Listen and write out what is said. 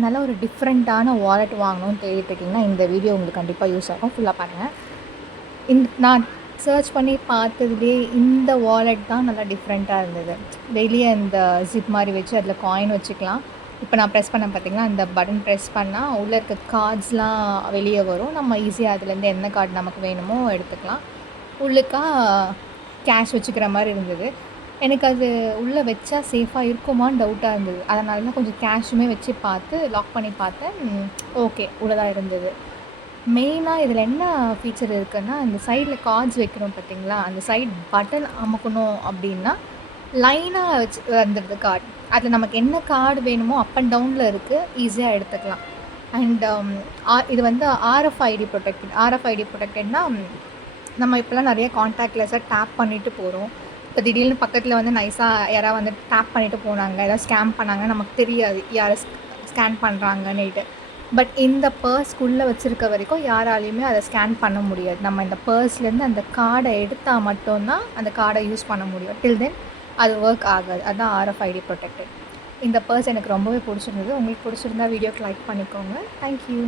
நல்ல ஒரு டிஃப்ரெண்ட்டான வாலெட் வாங்கணும்னு தேடிட்டு இருக்கீங்கன்னா, இந்த வீடியோ உங்களுக்கு கண்டிப்பாக யூஸ் ஆகும். ஃபுல்லாக பாருங்கள். நான் சர்ச் பண்ணி பார்த்ததுலேயே இந்த வாலெட் தான் நல்லா டிஃப்ரெண்ட்டாக இருந்தது. வெளியே இந்த ஜிப் மாதிரி வச்சு அதில் காயின் வச்சுக்கலாம். இப்போ நான் ப்ரெஸ் பண்ண பார்த்தீங்கன்னா, அந்த பட்டன் ப்ரெஸ் பண்ணால் உள்ளே இருக்க கார்ட்ஸ்லாம் வெளியே வரும். நம்ம ஈஸியாக அதுலேருந்து என்ன கார்டு நமக்கு வேணுமோ எடுத்துக்கலாம். உள்ளுக்கா கேஷ் வச்சுக்கிற மாதிரி இருந்தது. எனக்கு அது உள்ளே வச்சா சேஃபாக இருக்குமான்னு டவுட்டாக இருந்தது. அதனால தான் கொஞ்சம் கேஷுமே வச்சு பார்த்து லாக் பண்ணி பார்த்தேன். ஓகே, உள்ளதாக இருந்தது. மெயினாக இதில் என்ன ஃபீச்சர் இருக்குன்னா, இந்த சைடில் கார்ட்ஸ் வைக்கிறோம் பார்த்தீங்களா, அந்த சைட் பட்டன் அமுக்கணும் அப்படின்னா லைனாக வச்சு வந்துடுது கார்டு. அதில் நமக்கு என்ன கார்டு வேணுமோ அப் அண்ட் டவுனில் இருக்குது, ஈஸியாக எடுத்துக்கலாம். அண்ட் இது வந்து ஆர்எஃப்ஐடி ப்ரொடெக்டட். ஆர்எஃப்ஐடி ப்ரொடெக்டட்னா நம்ம இப்போலாம் நிறைய கான்டாக்ட்லெஸ்ஸாக டேப் பண்ணிவிட்டு போகிறோம். இப்போ திடீர்னு பக்கத்தில் வந்து நைஸாக யாராவது வந்து டேப் பண்ணிவிட்டு போனாங்க, ஏதாவது ஸ்கேம் பண்ணாங்க, நமக்கு தெரியாது யாரை ஸ்கேன் பண்ணுறாங்கன்னுட்டு. பட் இந்த பர்ஸ்க்குள்ளே வச்சுருக்க வரைக்கும் யாராலையுமே அதை ஸ்கேன் பண்ண முடியாது. நம்ம இந்த பர்ஸ்லேருந்து அந்த கார்டை எடுத்தால் மட்டும்தான் அந்த கார்டை யூஸ் பண்ண முடியும். டில் தென் அது ஒர்க் ஆகாது. அதுதான் ஆர்எஃப்ஐடி ப்ரொடெக்டட். இந்த பர்ஸ் எனக்கு ரொம்பவே பிடிச்சிருந்தது. உங்களுக்கு பிடிச்சிருந்தா வீடியோக்கு லைக் பண்ணிக்கோங்க. தேங்க்யூ.